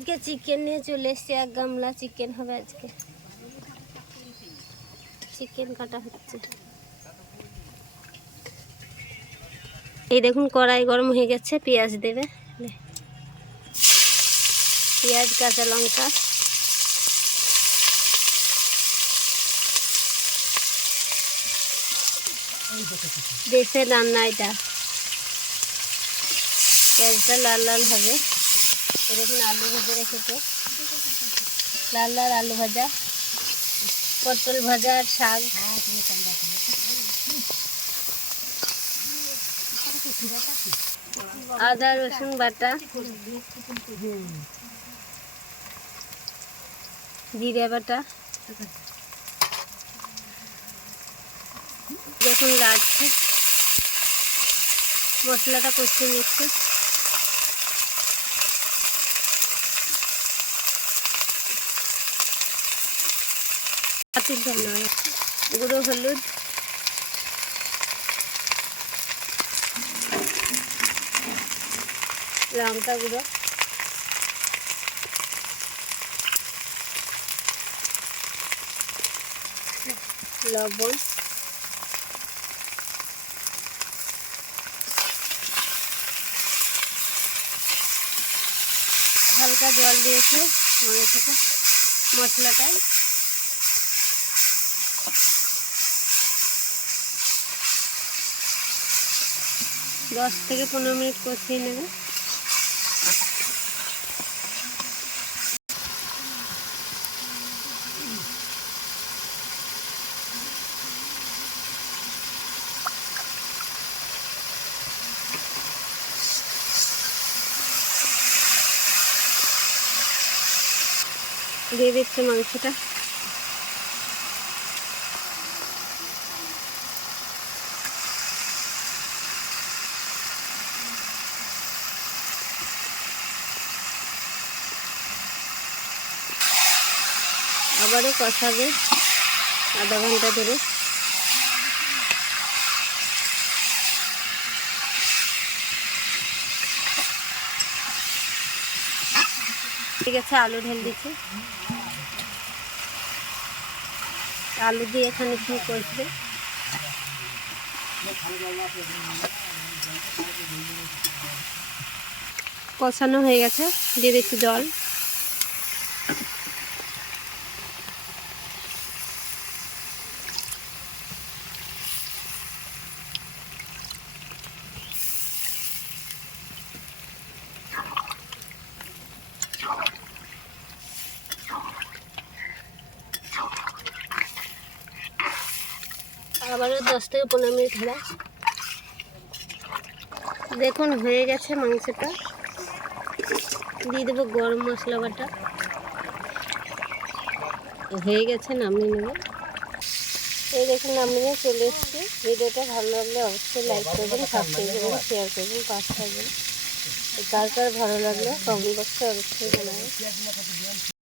আজকে চিকেন নিয়ে চলে এসেছি, 1 গামলা চিকেন হবে আজকে। চিকেন কাটা হচ্ছে। এই দেখুন কড়াই গরম হয়ে গেছে, পেঁয়াজ দেবে, পেঁয়াজ কাঁচা লঙ্কা, দেশে রান্না এটা। পেঁয়াজটা লাল লাল হবে। দেখুন আলু ভেজে রেখেছে, লাল লাল আলু ভাজা, পটল ভাজা আর শাক। আদা রসুন বাটা, জিরে বাটা, দেখুন লাগছে। মশলাটা কষিয়ে নিচ্ছে। গুঁড়ো হলুদ, লঙ্কা গুঁড়ো, লবণ, হালকা জল দিয়েছে মশলাটায়। 10 থেকে 15 মিনিট কষিয়ে নেবে। দিয়ে দিচ্ছে মাংসটা। আবারও কষাবে আধা ঘন্টা ধরে। ঠিক আছে, আলু ঢেলে দিচ্ছি। আলু দিয়ে এখানে কি করছে, কষানো হয়ে গেছে। দিয়ে দিচ্ছি জল। আবারও 10 থেকে 15 মিনিট হবে। দেখুন হয়ে গেছে মাংসটা। দিয়ে দেবো গরম মশলা বাটা। হয়ে গেছে, নামিয়ে নেব। এই দেখুন নামিয়ে চলে এসেছি। ভিডিওটা ভালো লাগলে অবশ্যই লাইক করবেন, সাবস্ক্রাইব করবেন, শেয়ার করবেন, পাশে থাকবেন। কার কার ভালো লাগলো কমেন্ট বক্সে অবশ্যই জানাবেন।